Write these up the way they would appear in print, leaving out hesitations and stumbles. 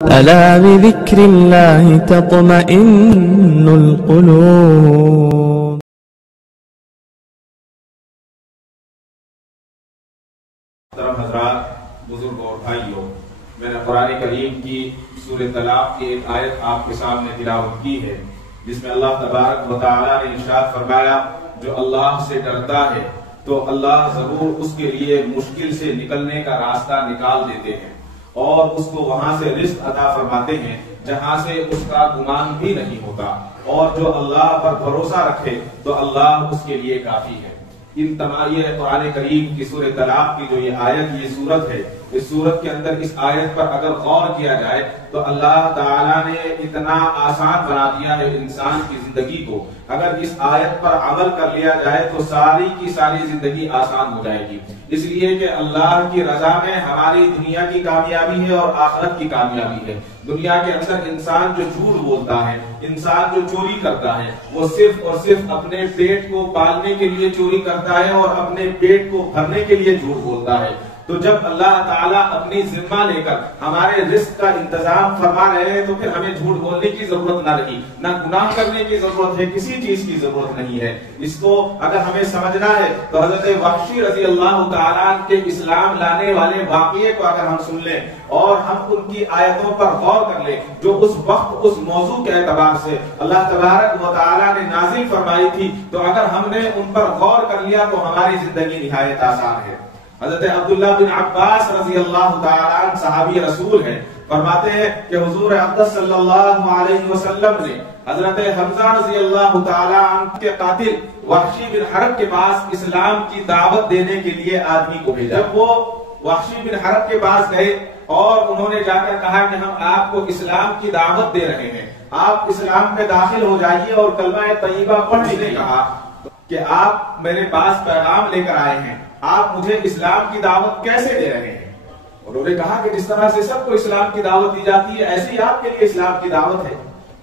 ألا بذكر الله تطمئن القلوب. محترم حضرات، بزرگ اور بھائیوں، میں نے قرآن کریم کی سورہ طلاق کی ایک آیت آپ کے سامنے تلاوت کی ہے، جس میں اللہ تبارک و تعالیٰ نے ارشاد فرمایا جو اللہ سے ڈرتا ہے تو اللہ ضرور اس کے لیے مشکل سے نکلنے کا راستہ نکال دیتے ہیں اور اس کو وہاں سے رزق عطا فرماتے ہیں جہاں سے اس کا گمان بھی نہیں ہوتا، اور جو اللہ پر بھروسہ رکھے تو اللہ اس کے لیے کافی ہے۔ ان تمام یہ قرآن کریم کی سورہ طلاق کی جو یہ آیت، یہ سورت ہے، اس سورت کے اندر اس آیت پر اگر غور کیا جائے تو اللہ تعالیٰ نے اتنا آسان بنا دیا ہے انسان کی زندگی کو۔ اگر اس آیت پر عمل کر لیا جائے تو ساری کی ساری زندگی آسان ہو جائے گی، اس لیے کہ اللہ کی رضا میں ہماری دنیا کی کامیابی ہے اور آخرت کی کامیابی ہے۔ دنیا کے اندر انسان جو جھوٹ بولتا ہے، انسان جو چوری کرتا ہے، وہ صرف اور صرف اپنے پیٹ کو پالنے کے لیے چوری کرتا ہے اور اپنے پیٹ کو بھرنے کے لیے جھوٹ بولتا ہے۔ تو جب اللہ تعالیٰ اپنی ذمہ لے کر ہمارے رزق کا انتظام فرما رہے ہیں تو پھر ہمیں جھوٹ بولنے کی ضرورت نہ رہی، نہ گناہ کرنے کی ضرورت ہے، کسی چیز کی ضرورت نہیں ہے۔ اس کو اگر ہمیں سمجھنا ہے تو حضرت وحشی رضی اللہ تعالیٰ کے اسلام لانے والے واقعے کو اگر ہم سن لیں اور ہم ان کی آیتوں پر غور کر لیں جو اس وقت اس موضوع کے اعتبار سے اللہ تبارک و تعالیٰ نے نازل فرمائی تھی، تو اگر ہم نے ان پر غور کر لیا تو ہماری زندگی نہایت آسان ہے۔ حضرت عبداللہ بن عباس رضی اللہ تعالیٰ عنہ صحابی رسول ہیں، فرماتے ہیں کہ حضور اقدس صلی اللہ علیہ وسلم نے حضرت حمزہ رضی اللہ تعالیٰ عنہ کے قاتل وحشی بن حرب کے پاس اسلام کی دعوت دینے کے لیے آدمی کو بھیجا۔ جب وہ وحشی بن حرب کے پاس گئے اور انہوں نے جا کر کہا کہ ہم آپ کو اسلام کی دعوت دے رہے ہیں، آپ اسلام میں داخل ہو جائیے اور کلمہ طیبہ پڑھنے نے کہا کہ آپ میرے پاس پیغام لے کر آئے ہیں، آپ مجھے اسلام کی دعوت کیسے دے رہے ہیں؟ اور انہوں نے کہا کہ جس طرح سے سب کو اسلام کی دعوت دی جاتی ہے ایسی آپ کے لیے اسلام کی دعوت ہے۔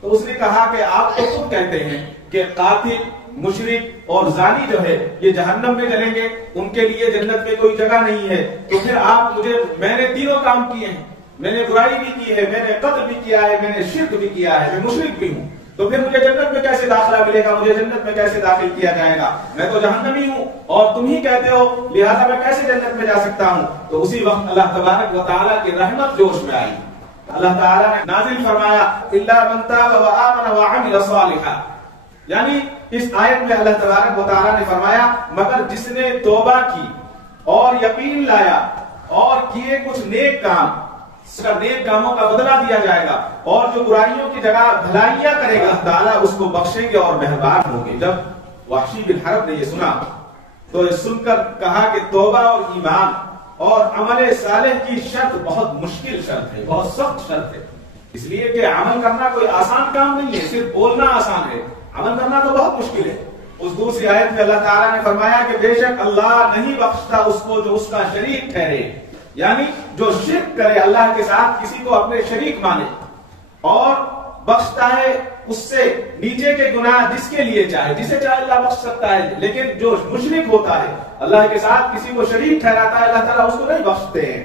تو اس نے کہا کہ آپ تو خود کہتے ہیں کہ قاتل، مشرک اور زانی جو ہے یہ جہنم میں جلیں گے، ان کے لیے جنت میں کوئی جگہ نہیں ہے، تو پھر آپ مجھے، میں نے تینوں کام کیے ہیں، میں نے برائی بھی کی ہے، میں نے قتل بھی کیا ہے، میں نے شرک بھی کیا ہے، میں مشرک بھی ہوں، تو پھر مجھے جنت میں کیسے داخلہ ملے گا؟ مجھے جنت میں کیسے داخل کیا جائے گا؟ میں تو جہنمی ہوں اور تم ہی کہتے ہو، لہذا میں کیسے جنت میں جا سکتا ہوں؟ تو اسی وقت اللہ تبارک و تعالیٰ کی رحمت جوش میں آئی، اللہ تعالیٰ نے نازل فرمایا الا من تاب وآمن وعمل صالحا، یعنی اس آیت میں اللہ تبارک و تعالیٰ نے فرمایا مگر جس نے توبہ کی اور یقین لایا اور کیے کچھ نیک کام، اس کا نیک کاموں کا بدلہ دیا جائے گا، اور جو برائیوں کی جگہ بھلائیاں کرے گا اللہ تعالیٰ اس کو بخشیں گے اور مہربان ہوں گے۔ جب وحشی بن حرب نے یہ سنا تو یہ سن کر کہا کہ توبہ اور ایمان اور عمل صالح کی شرط بہت مشکل شرط ہے، بہت سخت شرط ہے، اس لیے کہ عمل کرنا کوئی آسان کام نہیں ہے، صرف بولنا آسان ہے، عمل کرنا تو بہت مشکل ہے۔ اس دوسری آیت میں اللہ تعالیٰ نے فرمایا کہ بے شک اللہ نہیں بخشتا اس کو جو اس کا شریک ٹھہرے، یعنی جو شرک کرے اللہ کے ساتھ، کسی کو اپنے شریک مانے، اور بخشتا ہے اس سے نیچے کے گناہ جس کے لیے چاہے، جسے چاہے اللہ بخش سکتا ہے، لیکن جو مشرک ہوتا ہے اللہ کے ساتھ کسی کو شریک ٹھہراتا ہے اللہ تعالیٰ اس کو نہیں بخشتے ہیں۔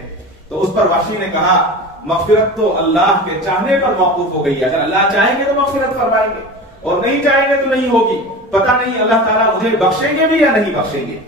تو اس پر وحشی نے کہا مغفرت تو اللہ کے چاہنے پر موقوف ہو گئی ہے، اگر اللہ چاہیں گے تو مغفرت فرمائیں گے اور نہیں چاہیں گے تو نہیں ہوگی، پتہ نہیں اللہ تعالیٰ مجھے بخشیں گے بھی یا نہیں بخشیں گے۔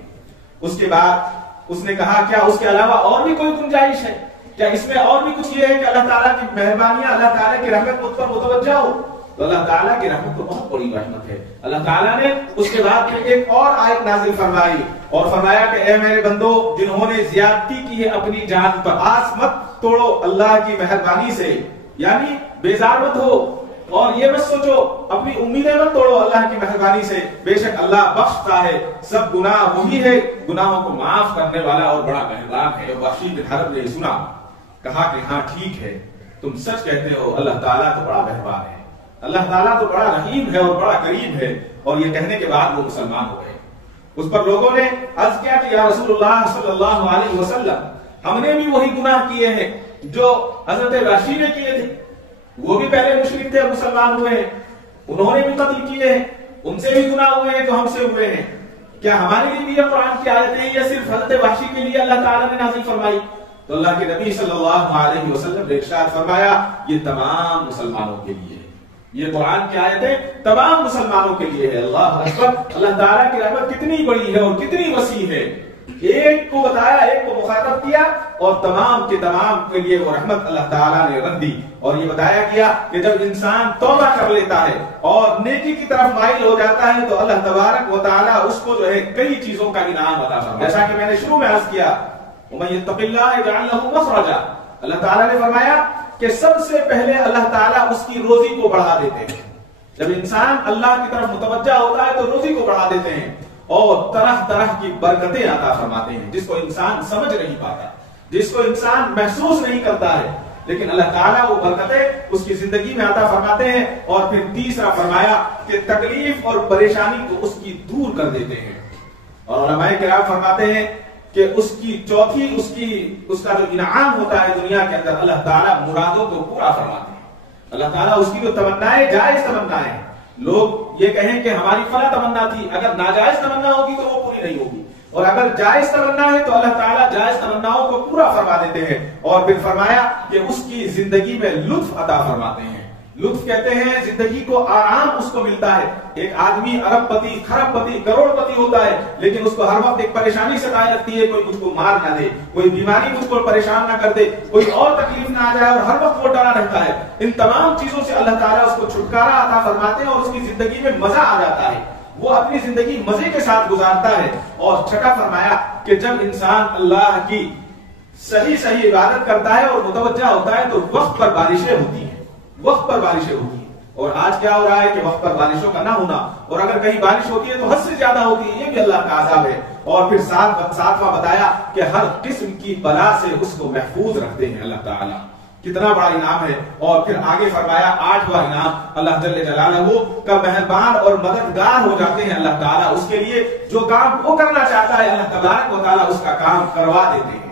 اس کے بعد اس نے کہا کیا اس کے علاوہ اور بھی کوئی گنجائش ہے؟ کیا اس میں اور بھی کچھ یہ ہے کہ اللہ تعالیٰ کی مہربانیاں، اللہ تعالیٰ کی رحمت مجھ پر متوجہ ہو؟ تو اللہ تعالیٰ کی رحمت تو بہت بڑی رحمت ہے۔ اللہ تعالیٰ نے اس کے بعد پھر ایک اور آیت نازل فرمائی اور فرمایا کہ اے میرے بندو جنہوں نے زیادتی کی ہے اپنی جان پر، آس مت توڑو اللہ کی مہربانی سے، یعنی بیزار مت ہو اور یہ مت سوچو، اپنی امیدیں مت توڑو اللہ کی مہربانی سے، بے شک اللہ بخشتا ہے، سب گناہ وہی ہے، گناہوں کو معاف کرنے والا اور بڑا مہربان ہے۔ وحشی بن حرب نے سنا، کہا کہ ہاں ٹھیک ہے، تم سچ کہتے ہو، اللہ تعالیٰ تو بڑا مہربان ہے، اللہ تعالیٰ تو بڑا رحیم ہے اور بڑا کریم ہے۔ اور یہ کہنے کے بعد وہ مسلمان ہو گئے۔ اس پر لوگوں نے عرض کیا کہ یا رسول اللہ صلی اللہ علیہ وسلم ہم نے بھی وہی گناہ کیے ہیں جو حضرت وحشی نے کیے تھے، وہ بھی پہلے مشرک تھے، مسلمان ہوئے ہیں، انہوں نے بھی قتل کیے ہیں، ان سے بھی گناہ ہوئے ہیں جو ہم سے ہوئے ہیں، کیا ہمارے لیے بھی یہ قرآن کی آیتیں ہیں یا صرف حضرت وحشی کے لیے اللہ تعالیٰ نے نازل فرمائی؟ تو اللہ کے نبی صلی اللہ علیہ وسلم نے ارشاد فرمایا یہ تمام مسلمانوں کے لیے ہے، یہ قرآن کی آیتیں تمام مسلمانوں کے لیے ہے۔ اللہ اکبر! اللہ تعالیٰ کی رحمت کتنی بڑی ہے اور کتنی وسیع ہے، ایک کو بتایا، ایک کو مخاطب کیا اور تمام کے تمام کے لیے وہ رحمت اللہ تعالیٰ نے رکھ دی۔ اور یہ بتایا گیا کہ جب انسان توبہ کر لیتا ہے اور نیکی کی طرف مائل ہو جاتا ہے تو اللہ تبارک و تعالیٰ اس کو جو ہے کئی چیزوں کا انعام عطا فرماتا ہے، جیسا کہ میں نے شروع میں عرض کیا وَمَن يَتَّقِ اللَّهَ يَجْعَل لَّهُ مَخْرَجًا، اللہ تعالیٰ نے فرمایا کہ سب سے پہلے اللہ تعالیٰ اس کی روزی کو بڑھا دیتے ہیں۔ جب انسان اللہ کی طرف متوجہ ہوتا ہے تو روزی کو بڑھا دیتے ہیں اور طرح طرح کی برکتیں عطا فرماتے ہیں جس کو انسان سمجھ نہیں پاتا، جس کو انسان محسوس نہیں کرتا ہے، لیکن اللہ تعالیٰ وہ برکتیں اس کی زندگی میں عطا فرماتے ہیں۔ اور پھر تیسرا فرمایا کہ تکلیف اور پریشانی کو اس کی دور کر دیتے ہیں۔ اور علماء کرام فرماتے ہیں کہ اس کی چوتھی اس کا جو انعام ہوتا ہے دنیا کے اندر، اللہ تعالیٰ مرادوں کو پورا فرماتے ہیں۔ اللہ تعالیٰ اس کی جو تمنائیں جائز تمنائیں، لوگ یہ کہیں کہ ہماری فلاں تمنا تھی، اگر ناجائز تمنا ہوگی تو وہ پوری نہیں ہوگی، اور اگر جائز تمنا ہے تو اللہ تعالیٰ جائز تمناؤں کو پورا فرما دیتے ہیں۔ اور پھر فرمایا کہ اس کی زندگی میں لطف عطا فرماتے ہیں۔ لطف کہتے ہیں زندگی کو آرام اس کو ملتا ہے۔ ایک آدمی ارب پتی، خرب پتی، کروڑ پتی ہوتا ہے لیکن اس کو ہر وقت ایک پریشانی ستائے رکھتی ہے، کوئی مجھ کو مار نہ دے، کوئی بیماری مجھ کو پریشان نہ کر دے، کوئی اور تکلیف نہ آ جائے، اور ہر وقت وہ ڈرا رہتا ہے۔ ان تمام چیزوں سے اللہ تعالیٰ اس کو چھٹکارا عطا فرماتے ہیں اور اس کی زندگی میں مزہ آ جاتا ہے، وہ اپنی زندگی مزے کے ساتھ گزارتا ہے۔ اور چھٹا فرمایا کہ جب انسان اللہ کی صحیح عبادت کرتا ہے اور متوجہ ہوتا ہے تو وقت پر بارشیں ہوتی ہیں، وقت پر بارشیں ہوتی ہیں۔ اور آج کیا ہو رہا ہے کہ وقت پر بارشوں کا نہ ہونا، اور اگر کہیں بارش ہوتی ہے تو حد سے زیادہ ہوتی ہے، یہ بھی اللہ کا عذاب ہے۔ اور پھر ساتواں بتایا کہ ہر قسم کی بلا سے اس کو محفوظ رکھتے ہیں اللہ تعالیٰ، کتنا بڑا انعام ہے۔ اور پھر آگے فرمایا 8واں انعام اللہ جل جلالہ کا مہربان اور مددگار ہو جاتے ہیں اللہ تعالیٰ، اس کے لیے جو کام وہ کرنا چاہتا ہے اللہ تبارک و تعالیٰ اس کا کام کروا دیتے ہیں،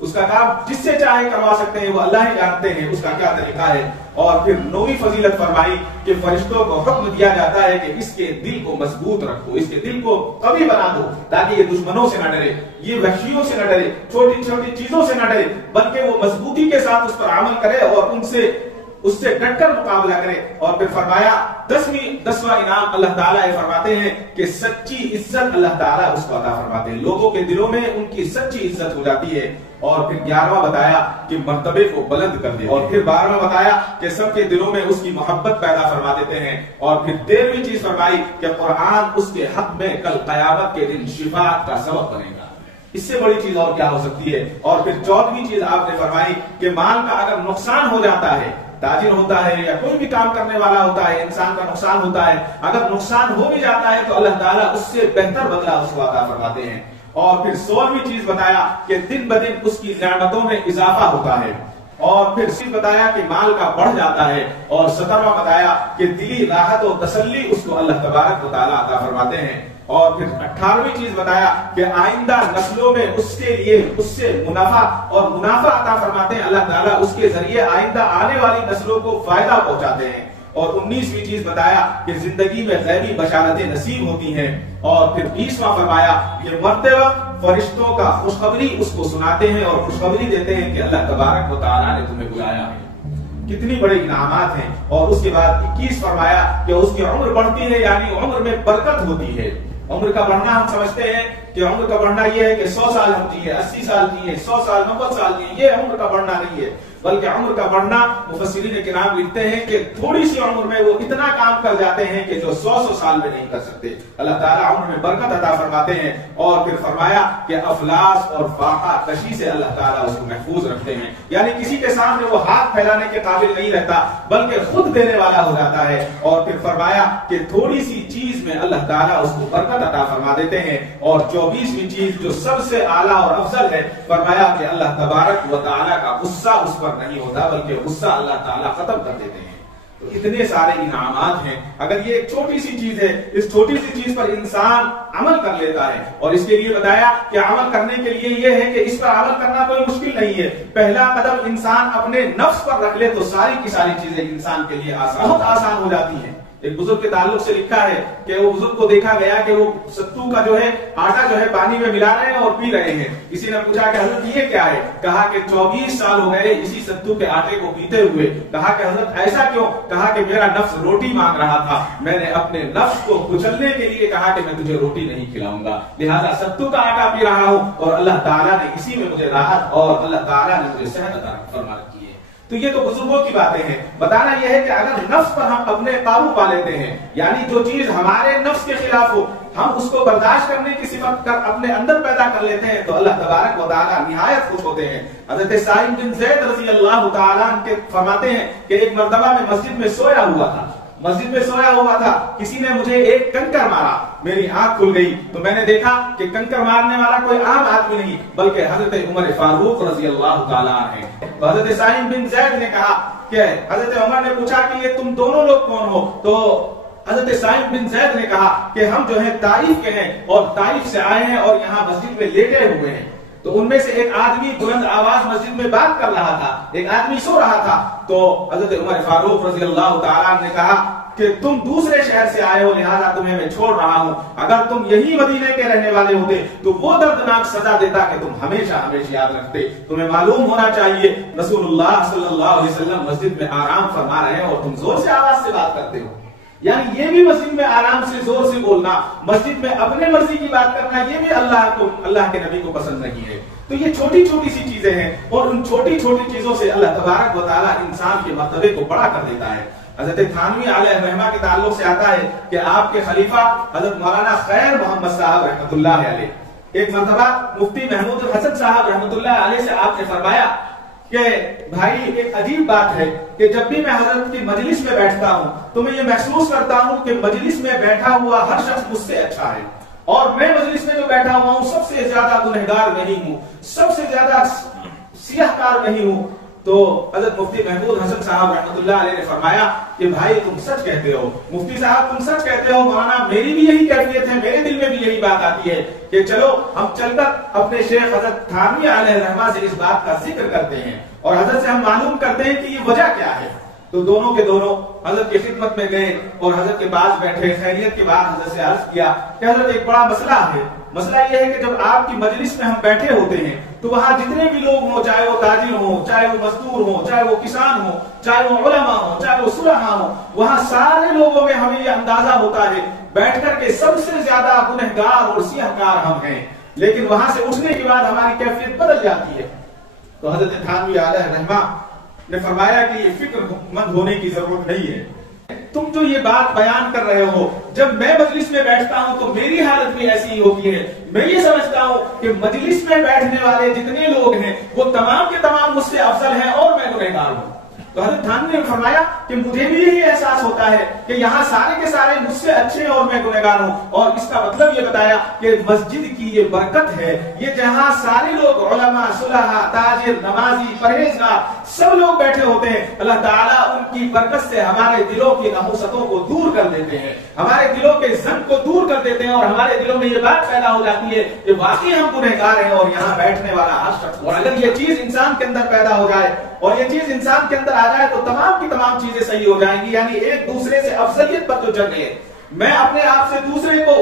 اس کا کام جس سے چاہے کروا سکتے ہیں، وہ اللہ ہی جانتے ہیں اس کا کیا طریقہ ہے۔ اور پھر 9ویں فضیلت فرمائی کہ فرشتوں کو حکم دیا جاتا ہے کہ اس کے دل کو مضبوط رکھو، اس کے دل کو قوی بنا دو تاکہ یہ دشمنوں سے نہ ڈرے، یہ وحشیوں سے نہ ڈرے، چھوٹی چھوٹی چیزوں سے نہ ڈرے، بلکہ وہ مضبوطی کے ساتھ اس پر عمل کرے اور اس سے ڈٹ کر مقابلہ کرے۔ اور پھر فرمایا 10واں انعام اللہ تعالیٰ یہ فرماتے ہیں کہ سچی عزت اللہ تعالیٰ اس کو عطا فرماتے ہیں، لوگوں کے دلوں میں ان کی سچی عزت ہو جاتی ہے۔ اور پھر 11واں بتایا کہ مرتبے کو بلند کر دے، اور پھر 12واں بتایا کہ سب کے دلوں میں اس کی محبت پیدا فرما دیتے ہیں۔ اور پھر 13ویں چیز فرمائی کہ قرآن اس کے حق میں کل قیامت کے دن شفاعت کا سبب بنے گا، اس سے بڑی چیز اور کیا ہو سکتی ہے۔ اور پھر 14ویں چیز آپ نے فرمائی کہ مال کا اگر نقصان ہو جاتا ہے، تاجر ہوتا ہے یا کوئی بھی کام کرنے والا ہوتا ہے، انسان کا نقصان ہوتا ہے، اگر نقصان ہو بھی جاتا ہے تو اللہ تعالیٰ اس سے بہتر بدلہ اس کو عطا فرماتے ہیں۔ اور پھر 16ویں چیز بتایا کہ دن بدن اس کی نعمتوں میں اضافہ ہوتا ہے۔ اور پھر صرف بتایا کہ مال کا بڑھ جاتا ہے۔ اور 17واں بتایا کہ دلی راحت و تسلی اس کو اللہ تبارک و تعالیٰ عطا فرماتے ہیں۔ اور پھر 18ویں چیز بتایا کہ آئندہ نسلوں میں اس کے لیے اس سے منافع عطا فرماتے ہیں اللہ تعالیٰ، اس کے ذریعے آئندہ آنے والی نسلوں کو فائدہ پہنچاتے ہیں۔ اور 19ویں چیز بتایا کہ زندگی میں غیبی بشارتیں نصیب ہوتی ہیں۔ اور پھر 20واں فرمایا کہ مرتے وقت فرشتوں کا خوشخبری اس کو سناتے ہیں اور خوشخبری دیتے ہیں کہ اللہ تبارک و تعالیٰ نے تمہیں بلایا ہے۔ کتنی بڑی انعامات ہیں۔ اور اس کے بعد 21 فرمایا کہ اس کی عمر بڑھتی ہے، یعنی عمر میں برکت ہوتی ہے۔ عمر کا بڑھنا ہم سمجھتے ہیں کہ عمر کا بڑھنا یہ ہے کہ 100 سال ہم جیے، 80 سال جیے، 100 سال 90 سال جیے، یہ عمر کا بڑھنا نہیں ہے، بلکہ عمر کا بڑھنا مفسرین کرام لکھتے ہیں کہ تھوڑی سی عمر میں وہ اتنا کام کر جاتے ہیں کہ جو 100 سال میں نہیں کر سکتے۔ اللہ تعالیٰ عمر میں برکت عطا فرماتے ہیں۔ اور پھر فرمایا کہ افلاس اور فاقہ کشی سے اللہ تعالیٰ اس کو محفوظ رکھتے ہیں، یعنی کسی کے سامنے وہ ہاتھ پھیلانے کے قابل نہیں رہتا بلکہ خود دینے والا ہو جاتا ہے۔ اور پھر فرمایا کہ تھوڑی سی چیز میں اللہ تعالیٰ اس کو برکت عطا فرما دیتے ہیں۔ اور 24ویں چیز جو سب سے اعلیٰ اور افضل ہے، فرمایا کہ اللہ تبارک و تعالیٰ کا غصہ اس پر نہیں ہوتا بلکہ غصہ اللہ تعالیٰ ختم کر دیتے ہیں۔ تو اتنے سارے انعامات ہیں۔ اگر یہ ایک چھوٹی سی چیز ہے، اس چھوٹی سی چیز پر انسان عمل کر لیتا ہے، اور اس کے لیے بتایا کہ عمل کرنے کے لیے یہ ہے کہ اس پر عمل کرنا کوئی مشکل نہیں ہے۔ پہلا قدم انسان اپنے نفس پر رکھ لے تو ساری کی ساری چیزیں انسان کے لیے بہت آسان ہو جاتی ہیں۔ ایک بزرگ کے تعلق سے لکھا ہے کہ وہ بزرگ کو دیکھا گیا کہ وہ ستو کا جو ہے آٹا جو ہے پانی میں ملا رہے ہیں اور پی رہے ہیں. کسی نے پوچھا کہ حضرت یہ کیا ہے؟ کہا کہ 24 سال ہو گئے اسی ستو کے آٹے کو پیتے ہوئے. کہا کہ حضرت ایسا کیوں؟ کہا کہ میرا نفس روٹی مانگ رہا تھا, میں نے اپنے نفس کو کچلنے کے لیے کہا کہ میں تجھے روٹی نہیں کھلاؤں گا, لہذا ستو کا آٹا پی رہا ہوں اور اللہ تعالیٰ نے اسی میں مجھے راحت اور اللہ تعالیٰ نے مجھے صحت عطا فرما رکھی ہے. تو یہ تو بزرگوں کی باتیں ہیں. بتانا یہ ہے کہ اگر نفس پر ہم اپنے قابو پا لیتے ہیں, یعنی جو چیز ہمارے نفس کے خلاف ہو ہم اس کو برداشت کرنے کی صفت کر اپنے اندر پیدا کر لیتے ہیں تو اللہ تبارک و تعالیٰ نہایت خوش ہوتے ہیں. حضرت سعید بن زید رضی اللہ تعالیٰ عنہ فرماتے ہیں کہ ایک مرتبہ میں مسجد میں سویا ہوا تھا, کسی نے مجھے ایک کنکر مارا, میری آنکھ کھل گئی تو میں نے دیکھا کہ کنکر مارنے والا کوئی عام آدمی نہیں بلکہ حضرت عمر فاروق رضی اللہ تعالیٰ عنہ ہے. تو حضرت سعید بن زید نے کہا کہ حضرت عمر نے پوچھا کہ یہ تم دونوں لوگ کون ہو؟ تو حضرت سعید بن زید نے کہا کہ ہم جو ہے طائف کے ہیں اور طائف سے آئے ہیں اور یہاں مسجد میں لیٹے ہوئے ہیں. تو ان میں سے ایک آدمی بلند آواز مسجد میں بات کر رہا تھا, ایک آدمی سو رہا تھا. تو حضرت عمر فاروق رضی اللہ تعالیٰ نے کہا کہ تم دوسرے شہر سے آئے ہو لہذا تمہیں میں چھوڑ رہا ہوں, اگر تم یہی مدینے کے رہنے والے ہوتے تو وہ دردناک سزا دیتا کہ تم ہمیشہ یاد رکھتے. تمہیں معلوم ہونا چاہیے رسول اللہ صلی اللہ علیہ وسلم مسجد میں آرام فرما رہے ہیں اور تم زور سے آواز سے بات کرتے ہو. یعنی یہ بھی مسجد میں آرام سے زور سے بولنا, مسجد میں اپنے مرضی کی بات کرنا, یہ بھی اللہ کے نبی کو پسند نہیں ہے. تو یہ چھوٹی چھوٹی سی چیزیں ہیں اور ان چھوٹی چھوٹی چیزوں سے اللہ تبارک و تعالیٰ انسان کے مرتبے کو بڑا کر دیتا ہے. حضرت تھانوی علیہ الرحمہ کے تعلق سے آتا ہے کہ آپ کے خلیفہ حضرت مولانا خیر محمد صاحب رحمۃ اللہ علیہ ایک مرتبہ مفتی محمود الحسن صاحب رحمۃ اللہ علیہ سے آپ نے فرمایا کہ بھائی ایک عجیب بات ہے کہ جب بھی میں حضرت کی مجلس میں بیٹھتا ہوں تو میں یہ محسوس کرتا ہوں کہ مجلس میں بیٹھا ہوا ہر شخص مجھ سے اچھا ہے اور میں مجلس میں جو بیٹھا ہوا ہوں سب سے زیادہ گنہگار نہیں ہوں, سب سے زیادہ سیاہ کار نہیں ہوں. تو حضرت مفتی محمود حسن صاحب رحمۃ اللہ علیہ نے فرمایا کہ بھائی تم سچ کہتے ہو, مفتی صاحب تم سچ کہتے ہو, مولانا میری بھی یہی کیفیت ہے, میرے دل میں بھی یہی بات آتی ہے کہ چلو ہم چل کر اپنے شیخ حضرت تھانوی علیہ الرحمہ سے اس بات کا ذکر کرتے ہیں اور حضرت سے ہم معلوم کرتے ہیں کہ یہ وجہ کیا ہے. تو دونوں کے دونوں حضرت کی خدمت میں گئے اور حضرت کے پاس بیٹھے, خیریت کے بعد حضرت سے عرض کیا کہ حضرت ایک بڑا مسئلہ ہے. مسئلہ یہ ہے کہ جب آپ کی مجلس میں ہم بیٹھے ہوتے ہیں تو وہاں جتنے بھی لوگ ہوں, چاہے وہ تاجر ہوں, چاہے وہ مزدور ہوں, چاہے وہ کسان ہوں, چاہے وہ علماء ہوں, چاہے وہ صلحاء ہوں, وہاں سارے لوگوں میں ہمیں یہ اندازہ ہوتا ہے بیٹھ کر کے سب سے زیادہ گنہگار اور سیاہ کار ہم ہیں, لیکن وہاں سے اٹھنے کے بعد ہماری کیفیت بدل جاتی ہے. تو حضرت تھانوی علیہ الرحمہ نے فرمایا کہ یہ فکر مند ہونے کی ضرورت نہیں ہے. تم جو یہ بات بیان کر رہے ہو, جب میں مجلس میں بیٹھتا ہوں تو میری حالت بھی ایسی ہی ہوتی ہے. میں یہ سمجھتا ہوں کہ مجلس میں بیٹھنے والے جتنے لوگ ہیں وہ تمام کے تمام مجھ سے افضل ہیں اور میں گنہگار ہوں. تو حضرت تھانوی نے فرمایا کہ مجھے بھی یہی احساس ہوتا ہے کہ یہاں سارے کے سارے مجھ سے اچھے اور میں گنہگار ہوں. اور اس کا مطلب یہ بتایا کہ مسجد کی یہ برکت ہے, یہ جہاں سارے لوگ علماء, صلحاء, تاجر, نمازی, پرہیزگار سب لوگ بیٹھے ہوتے ہیں, اللہ تعالیٰ ان کی برکت سے ہمارے دلوں کی نحوستوں کو دور کر دیتے ہیں, ہمارے دلوں کے زنگ کو دور کر دیتے ہیں اور ہمارے دلوں میں یہ بات پیدا ہو جاتی ہے کہ واقعی ہم گنہگار ہیں اور یہاں بیٹھنے والا ہر شخص. اور اگر یہ چیز انسان کے اندر پیدا ہو جائے اور یہ چیز انسان کے اندر آ جائے تو تمام کی تمام چیزیں صحیح ہو جائیں گی. یعنی ایک دوسرے سے افضلیت پر جو جنگ ہے, میں اپنے آپ سے دوسرے کو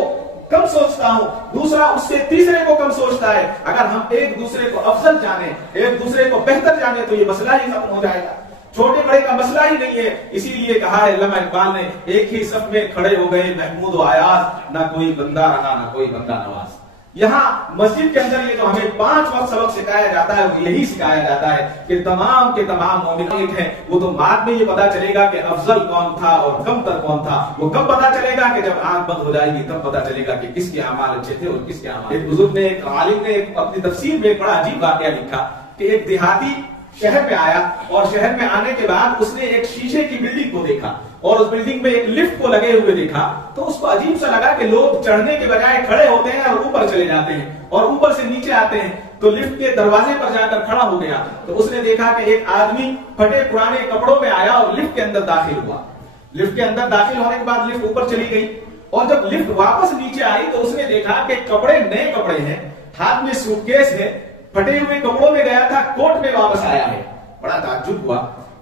کم سوچتا ہوں, دوسرا اس سے تیسرے کو کم سوچتا ہے, اگر ہم ایک دوسرے کو افضل جانے, ایک دوسرے کو بہتر جانے تو یہ مسئلہ ہی ختم ہو جائے گا, چھوٹے بڑے کا مسئلہ ہی نہیں ہے. اسی لیے کہا ہے علامہ اقبال نے, ایک ہی صف میں کھڑے ہو گئے محمود و ایاز, نہ کوئی بندہ رہا نہ کوئی بندہ نواز. یہاں مسجد کے اندر یہ جو ہمیں 5 وقت سبق سکھایا جاتا ہے وہ یہی سکھایا جاتا ہے کہ تمام کے تمام مومنین ہیں. وہ تو بعد میں یہ پتا چلے گا کہ افضل کون تھا اور کم تر کون تھا, وہ کب پتا چلے گا کہ جب آنکھ بند ہو جائے گی تب پتا چلے گا کہ کس کے اعمال اچھے تھے اور کس کے اعمال. ایک بزرگ نے, ایک عالم نے اپنی تفسیر میں ایک بڑا عجیب واقعہ لکھا کہ ایک دیہاتی شہر میں آیا اور شہر میں آنے کے بعد اس نے ایک شیشے کی بلڈنگ کو دیکھا اور اس بلڈنگ میں ایک لفٹ کو لگے ہوئے دیکھا. تو اس کو عجیب سا لگا کہ لوگ چڑھنے کے بجائے کھڑے ہوتے ہیں اور اوپر چلے جاتے ہیں اور اوپر سے نیچے آتے ہیں. تو لفٹ کے دروازے پر جا کر کھڑا ہو گیا تو اس نے دیکھا کہ ایک آدمی پھٹے پرانے کپڑوں میں آیا اور لفٹ کے اندر داخل ہوا. لفٹ کے اندر داخل ہونے کے بعد لفٹ اوپر چلی گئی اور جب لفٹ واپس نیچے آئی تو اس نے دیکھا کہ کپڑے نئے کپڑے ہیں, ہاتھ میں سوٹ کیس ہے, پھٹے ہوئے کپڑوں میں گیا تھا, کوٹ میں واپس آیا ہے. بڑا تعجب ہوا.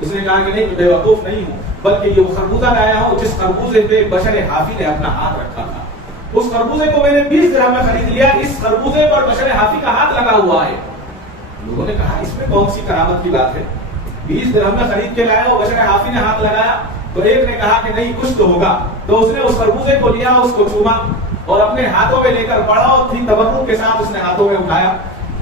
اس نے کہا کہ نہیں میں بیوقوف نہیں ہوں، بلکہ یہ وہ خربوزہ لایا ہوں جس خربوزے پہ بشر حافی نے اپنا ہاتھ رکھا تھا، اس خربوزے کو میں نے 20 درہم میں خرید لیا، اس خربوزے پر بشر حافی کا ہاتھ لگا ہوا ہے۔ لوگوں نے کہا اس میں کون سی کرامت کی بات ہے، 20 درہم میں خرید کے لایا اور بشر حافی نے ہاتھ لگایا؟ تو ایک نے کہا کہ نہیں کچھ تو ہوگا، تو اس نے اس خربوزے کو لیا، اس کو چوما اور اپنے ہاتھوں میں لے کر پڑا اور تھی تبرک کے ساتھ اس نے ہاتھوں میں اٹھایا۔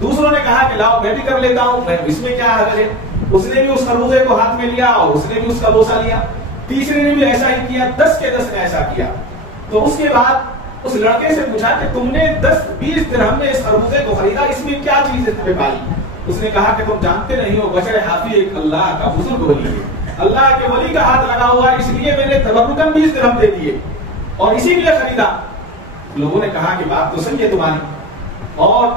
دوسروں نے کہا کہ لاؤ میں بھی کر لیتا ہوں، اس میں کیا حرج ہے؟ اس نے بھی اس خربوزے کو ہاتھ میں لیا اور اس نے بھی اس کا بوسہ لیا۔ تیسرے نے بھی ایسا ہی کیا، 10 کے 10 نے ایسا کیا۔ تو اس کے بعد اس لڑکے سے پوچھا کہ تم نے 10-20 درہم میں اس خربوزے کو خریدا، اس میں کیا چیز ہے تمہیں پائی؟ اس نے کہا کہ تم جانتے نہیں ہو بشر حافی ایک اللہ کا بزرگ ولی ہے، اللہ کے ولی کا ہاتھ لگا ہوا ہے، اس لیے میں نے تبرکاً 20 درہم دے دیے اور اسی لیے خریدا۔ لوگوں نے کہا کہ بات تو صحیح ہے تمہاری، اور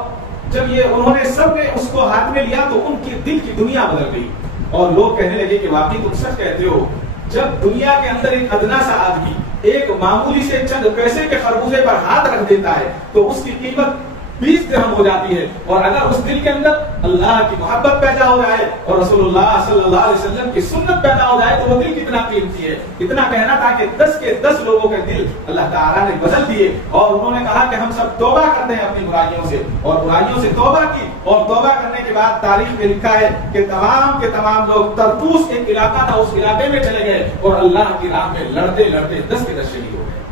جب یہ انہوں نے سب نے اس کو ہاتھ میں لیا تو ان کے دل کی دنیا بدل گئی اور لوگ کہنے لگے کہ واقعی تم سچ کہتے ہو، جب دنیا کے اندر ایک ادنا سا آدمی ایک معمولی سے چند پیسے کے خربوزے پر ہاتھ رکھ دیتا ہے تو اس کی قیمت 20 درہم ہو جاتی ہے، اور اگر اس دل کے اندر اللہ کی محبت پیدا ہو جائے اور رسول اللہ صلی اللہ علیہ وسلم کی سنت پیدا ہو جائے تو وہ دل کتنا قیمتی ہے۔ اتنا کہنا تھا کہ 10 کے 10 لوگوں کے دل اللہ تعالیٰ نے بدل دیے، اور انہوں نے کہا کہ ہم سب توبہ کرتے ہیں اپنی برائیوں سے، اور برائیوں سے توبہ کی، اور توبہ کرنے کے بعد تاریخ میں لکھا ہے کہ تمام کے تمام لوگ طرطوس ایک علاقہ تھا اس علاقے میں چلے گئے اور اللہ کی راہ میں لڑتے لڑتے 10 کے 10 شہید ہو گئے۔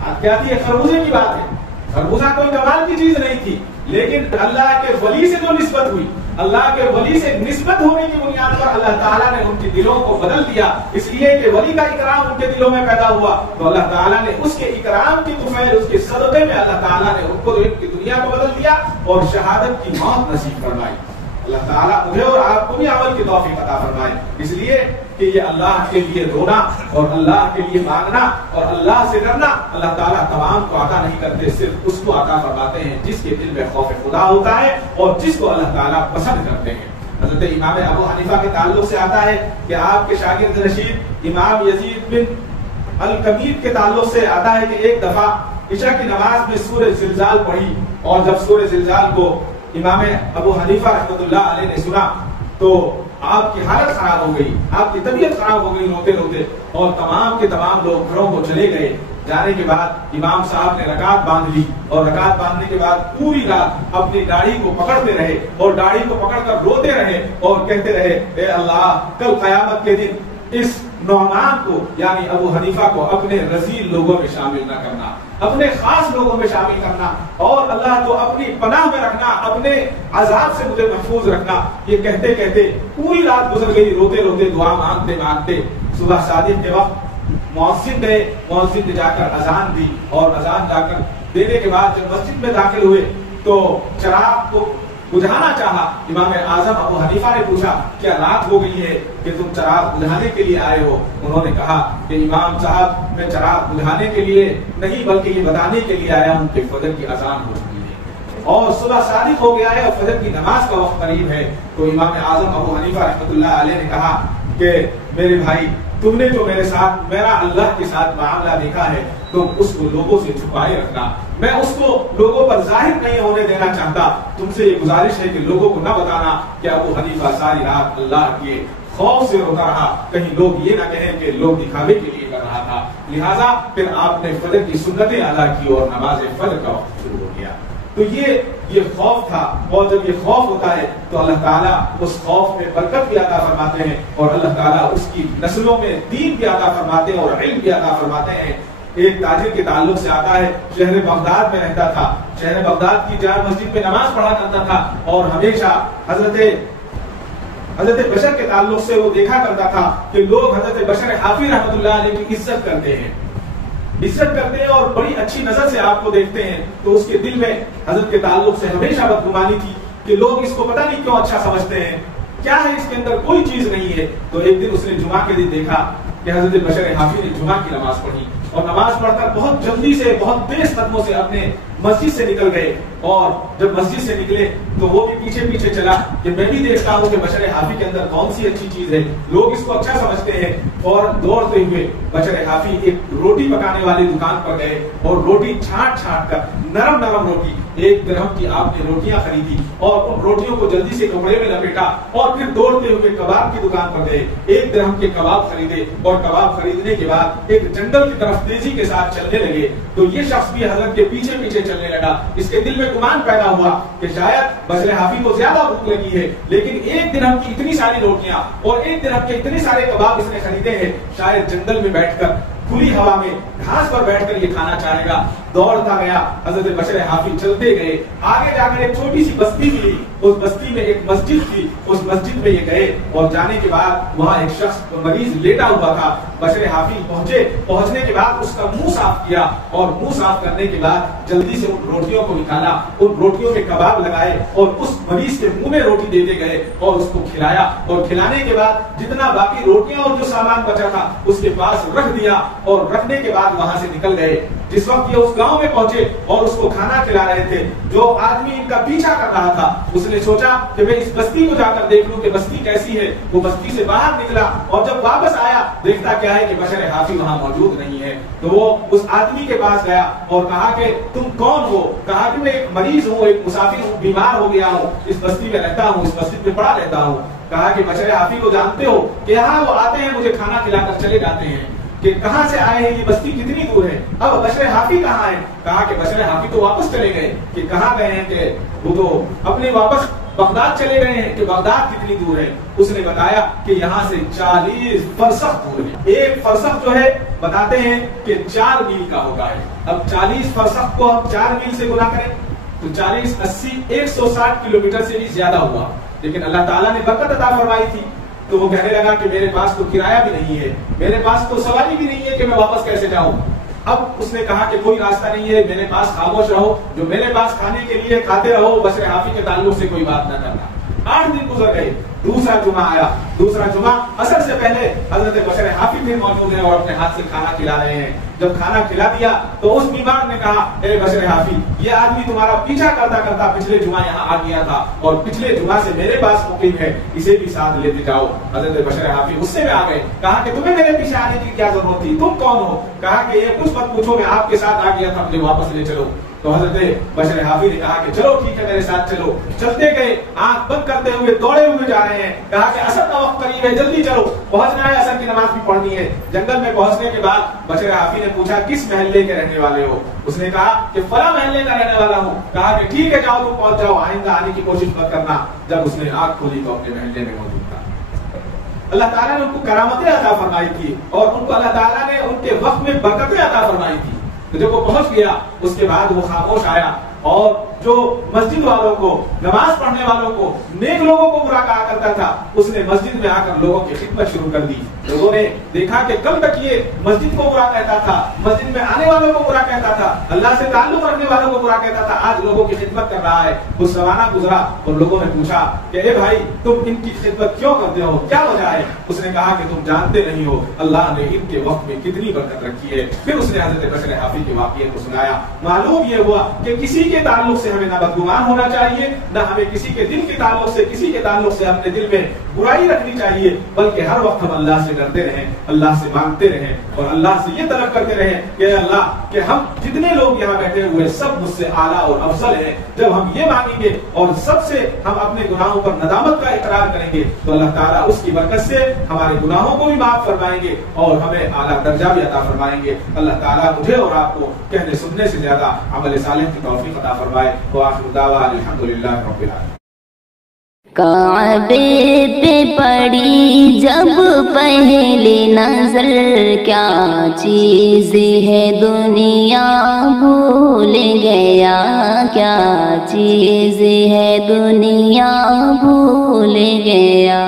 بات کیا تھی؟ خربوزے کی بات ہے، خربوزہ کوئی کمال کی چیز نہیں تھی، لیکن اللہ کے ولی سے جو نسبت ہوئی، اللہ کے ولی سے نسبت ہونے کی بنیاد پر اللہ تعالیٰ نے ان کے دلوں کو بدل دیا، اس لیے کہ ولی کا اکرام ان کے دلوں میں پیدا ہوا تو اللہ تعالیٰ نے اس کے اکرام کی طفیل، اس کے صدقے میں اللہ تعالیٰ نے ان کو ان کی دنیا کو بدل دیا اور شہادت کی موت نصیب فرمائی۔ اللہ تعالیٰ مجھے اور آپ کو بھی عمل کی توفیق عطا فرمائے، اس لیے کہ یہ اللہ کے لیے رونا اور اللہ کے لیے مانگنا اور اللہ سے ڈرنا اللہ تعالیٰ تمام کو عطا نہیں کرتے، صرف اس کو عطا فرماتے ہیں جس کے دل میں خوف خدا ہوتا ہے اور جس کو اللہ تعالیٰ پسند کرتے ہیں۔ حضرت امام ابو حنیفہ کے تعلق سے آتا ہے کہ آپ کے شاگرد رشید امام یزید بن الکبیر کے تعلق سے آتا ہے کہ ایک دفعہ عشاء کی نماز میں سورہ زلزال پڑھی، اور جب سورہ زلزال کو امام ابو حنیفہ رحمۃ اللہ علیہ نے سنا تو آپ کی حالت خراب ہو گئی، آپ کی طبیعت خراب ہو گئی روتے روتے، اور تمام کے تمام لوگ گھروں کو چلے گئے۔ جانے کے بعد امام صاحب نے رکعت باندھ لی، اور رکعت باندھنے کے بعد پوری رات اپنی داڑھی کو پکڑتے رہے اور داڑھی کو پکڑ کر روتے رہے اور کہتے رہے اے اللہ کل قیامت کے دن اس نعمان کو یعنی ابو حنیفہ کو اپنے رذیل لوگوں میں شامل نہ کرنا، اپنے خاص لوگوں میں شامل کرنا، اور اللہ کو اپنی پناہ میں رکھنا، اپنے عذاب سے مجھے محفوظ رکھنا۔ یہ کہتے کہتے پوری رات گزر گئی، روتے روتے دعا مانگتے مانگتے صبح صادق کے وقت مؤذن گئے، مؤذن نے جا کر اذان دی، اور اذان جا کر دینے کے بعد جب مسجد میں داخل ہوئے تو چراغ کو بجھانا چاہا۔ امام اعظم ابو حنیفہ نے پوچھا کیا رات ہو گئی ہے کہ تم چراغ بجھانے کے لیے آئے ہو؟ انہوں نے کہا کہ امام صاحب میں چراغ بجھانے کے لیے نہیں بلکہ یہ بتانے کے لیے آیا ہوں کہ فجر کی اذان ہو چکی ہے اور صبح صادق ہو گیا ہے اور فجر کی نماز کا وقت قریب ہے۔ تو امام اعظم ابو حنیفہ رحمۃ اللہ علیہ نے کہا کہ میرے بھائی تم نے جو میرے ساتھ میرا اللہ کے ساتھ معاملہ دیکھا ہے تم اس کو لوگوں سے چھپائے رکھنا، میں اس کو لوگوں پر ظاہر نہیں ہونے دینا چاہتا۔ تم سے یہ گزارش ہے کہ لوگوں کو نہ بتانا کہ ابو حنیفہ ساری رات اللہ کے خوف سے روتا رہا، کہیں لوگ یہ نہ کہیں کہ لوگ دکھاوے کے لیے کر رہا تھا۔ لہٰذا پھر آپ نے فجر کی سنتیں ادا کی اور نماز فجر کا وقت شروع ہو گیا۔ تو یہ خوف تھا، اور جب یہ خوف ہوتا ہے تو اللہ تعالیٰ اس خوف میں برکت بھی عطا فرماتے ہیں اور اللہ تعالیٰ اس کی نسلوں میں دین بھی عطا فرماتے ہیں اور علم بھی عطا فرماتے ہیں۔ ایک تاجر کے تعلق سے آتا ہے، شہر بغداد میں رہتا تھا، شہر بغداد کی جامع مسجد میں نماز پڑھا کرتا تھا اور ہمیشہ حضرت بشر کے تعلق سے وہ دیکھا کرتا تھا کہ لوگ حضرت بشر حافی رحمۃ اللہ علیہ کی عزت کرتے ہیں اور بڑی اچھی نظر سے آپ کو دیکھتے ہیں، تو اس کے دل میں حضرت کے تعلق سے ہمیشہ بدگمانی تھی کہ لوگ اس کو پتہ نہیں کیوں اچھا سمجھتے ہیں، کیا ہے اس کے اندر کوئی چیز نہیں ہے۔ تو ایک دن اس نے جمعہ کے دن دیکھا کہ حضرت بشر حافی نے جمعہ کی نماز پڑھی اور نماز پڑھ کر بہت جلدی سے بہت تیز قدموں سے اپنے مسجد سے نکل گئے، اور جب مسجد سے نکلے تو وہ بھی پیچھے پیچھے چلا کہ میں بھی دیکھتا ہوں کہ بشر حافی کے اندر کون سی اچھی چیز ہے، لوگ اس کو اچھا سمجھتے ہیں۔ اور دوڑتے ہوئے بشر حافی ایک روٹی پکانے والی دکان پر گئے اور روٹی چھانٹ چھانٹ کر نرم نرم روٹی 1 درہم کی آپ نے روٹیاں خریدی اور ان روٹیوں کو جلدی سے کپڑے میں لپیٹا، اور پھر دوڑتے ہوئے کباب کی دکان پر گئے، 1 درہم کے کباب خریدے، اور کباب خریدنے کے بعد ایک جنگل کی طرف تیزی کے ساتھ چلنے لگے۔ تو یہ شخص بھی حضرت کے پیچھے پیچھے چلنے لگا۔ اس کے دل میں گمان پیدا ہوا کہ شاید بشر حافی کو زیادہ بھوک لگی ہے، لیکن 1 درہم کی اتنی ساری روٹیاں اور 1 درہم کے اتنے سارے کباب اس نے خریدے ہیں، شاید جنگل میں بیٹھ کر کھلی ہوا میں گھاس پر بیٹھ کر یہ کھانا چاہے گا۔ دوڑتا گیا، حضرت بشر حافی چلتے گئے، آگے جا کر ایک چھوٹی سی بستی ملی، اس بستی میں ایک مسجد تھی، اس مسجد میں یہ گئے، اور جانے کے بعد وہاں ایک شخص مریض لیٹا ہوا تھا۔ بشر حافی پہنچنے کے بعد اس کا منہ صاف کیا، اور منہ صاف کرنے کے بعد جلدی سے ان روٹیوں کو نکالا، ان روٹیوں میں کباب لگائے، اور اس مریض کے منہ میں روٹی دیتے گئے اور اس کو کھلایا، اور کھلانے کے بعد جتنا باقی روٹیاں اور جو سامان بچا تھا اس کے پاس رکھ دیا، اور رکھنے کے بعد وہاں سے نکل گئے۔ جس وقت یہ اس گاؤں میں پہنچے اور اس کو کھانا کھلا رہے تھے، جو آدمی ان کا پیچھا کر رہا تھا اس نے سوچا کہ میں اس بستی کو جا کر دیکھ لوں کہ بستی کیسی ہے۔ وہ بستی سے باہر نکلا، اور جب واپس آیا دیکھتا کیا ہے کہ بشر حافی وہاں موجود نہیں ہے۔ تو وہ اس آدمی کے پاس گیا اور کہا کہ تم کون ہو؟ کہا کہ میں ایک مریض ہوں، ایک مسافر ہوں، بیمار ہو گیا ہوں، اس بستی میں رہتا ہوں، اس مسجد میں پڑھا رہتا ہوں۔ کہا کہ بشر حافی کو جانتے ہو؟ کہ یہاں وہ آتے ہیں، مجھے کھانا کھلا کر چلے جاتے ہیں۔ کہ کہاں سے آئے ہیں، یہ بستی کتنی دور ہے؟ اب بشر حافی کہاں ہے؟ کہا کہ بشر حافی تو واپس چلے گئے۔ کہ کہاں گئے ہیں؟ کہ وہ تو اپنے واپس بغداد چلے گئے ہیں۔ کہ بغداد کتنی دور ہے؟ اس نے بتایا کہ یہاں سے 40 فرسخ دور ہے۔ ایک فرسخ جو ہے بتاتے ہیں کہ 4 میل کا ہوتا ہے۔ اب 40 فرسخ کو ہم 4 میل سے گنا کریں تو 40 80 160 کلومیٹر سے بھی زیادہ ہوا، لیکن اللہ تعالیٰ نے برکت عطا فرمائی تھی۔ تو وہ کہنے لگا کہ میرے پاس تو کرایہ بھی نہیں ہے، میرے پاس تو سواری بھی نہیں ہے کہ میں واپس کیسے جاؤں۔ اب اس نے کہا کہ کوئی راستہ نہیں ہے، میرے پاس خاموش رہو، جو میرے پاس کھانے کے لیے کھاتے رہو، بشر حافی کے تعلق سے کوئی بات نہ کرنا۔ 8 دن گزر گئے، دوسرا جمعہ آیا، دوسرا جمعہ عصر سے پہلے حضرت بشر حافی بھی موجود ہیں اور اپنے ہاتھ سے کھانا کھلا رہے ہیں۔ جب کھانا کھلا دیا تو اس بیمار نے کہا اے بشر حافی، یہ آدمی تمہارا پیچھا کرتا کرتا پچھلے جمعہ یہاں آ گیا تھا اور پچھلے جمعہ سے میرے پاس مقیم ہے، اسے بھی ساتھ لیتے جاؤ۔ حضرت بشر حافی غصے میں آ گئے، کہا کہ تمہیں میرے پیچھے آنے کی کیا ضرورت تھی، تم کون ہو؟ کہا کہ یہ کچھ مت پوچھو، میں آپ کے ساتھ آ گیا تھا، مجھے واپس لے چلو۔ تو حضرت بشر حافی نے کہا کہ چلو ٹھیک ہے، میرے ساتھ چلو۔ چلتے گئے، آنکھ بند کرتے ہوئے دوڑے ہوئے جا رہے ہیں۔ کہا کہ عصر کا وقت قریب ہے، جلدی چلو، پہنچنا ہے، عصر کی نماز بھی پڑھنی ہے۔ جنگل میں پہنچنے کے بعد بشر حافی نے پوچھا کس محلے کے رہنے والے ہو؟ اس نے کہا کہ فلاں محلے کا رہنے والا ہوں۔ کہا کہ ٹھیک ہے، جاؤ تم پہنچ جاؤ، آئندہ آنے کی کوشش مت کرنا۔ جب اس نے آنکھ کھولی تو اپنے محلے میں موجود تھا۔ اللہ تعالیٰ نے ان کو کرامتیں عطا فرمائی تھی اور ان کو اللہ تعالیٰ نے ان کے وقت میں برکتیں عطا فرمائی تھی۔ تو جب وہ پہنچ گیا اس کے بعد وہ خاموش آیا، اور جو مسجد والوں کو، نماز پڑھنے والوں کو، نیک لوگوں کو برا کہا کرتا تھا، اس نے مسجد میں آ کر لوگوں کی خدمت شروع کر دی۔ لوگوں نے دیکھا کہ کل تک یہ مسجد کو برا کہتا تھا، مسجد میں آنے والوں کو برا کہتا تھا، اللہ سے تعلق رکھنے والوں کو برا کہتا تھا، آج لوگوں کی خدمت کر رہا ہے۔ وہ زمانہ گزرا اور لوگوں نے پوچھا کہ اے بھائی، تم ان کی خدمت کیوں کرتے ہو، کیا وجہ ہے؟ اس نے کہا کہ تم جانتے نہیں ہو اللہ نے ان کے وقت میں کتنی برکت رکھی ہے۔ پھر اس نے حضرت بشر حافی کے واقعے کو سنایا۔ معلوم یہ ہوا کہ کسی کے تعلق سے ہمیں نہ بدگمان ہونا چاہیے، نہ ہمیں کسی کے دل کے تعلق سے، کسی کے تعلق سے اپنے دل میں برائی رکھنی چاہیے، بلکہ ہر وقت ہم اللہ سے ڈرتے رہیں، اللہ سے مانگتے رہیں اور اللہ سے یہ طلب کرتے رہیں کہ اللہ کہ ہم جتنے لوگ یہاں بیٹھے ہوئے سب مجھ سے اعلیٰ اور افضل ہیں۔ جب ہم یہ مانگیں گے اور سب سے ہم اپنے گناہوں پر ندامت کا اقرار کریں گے تو اللہ تعالیٰ اس کی برکت سے ہمارے گناہوں کو بھی معاف فرمائیں گے اور ہمیں اعلیٰ درجہ بھی عطا فرمائیں گے۔ اللہ تعالیٰ مجھے اور آپ کو کہنے سننے سے زیادہ عمل صالح کی توفیق عطا فرمائے۔ وآخر دعوانا الحمدللہ رب العالمین۔ کعبے پہ پڑی جب پہلی نظر، کیا چیز ہے دنیا بھول گیا، کیا چیز ہے دنیا بھول گیا۔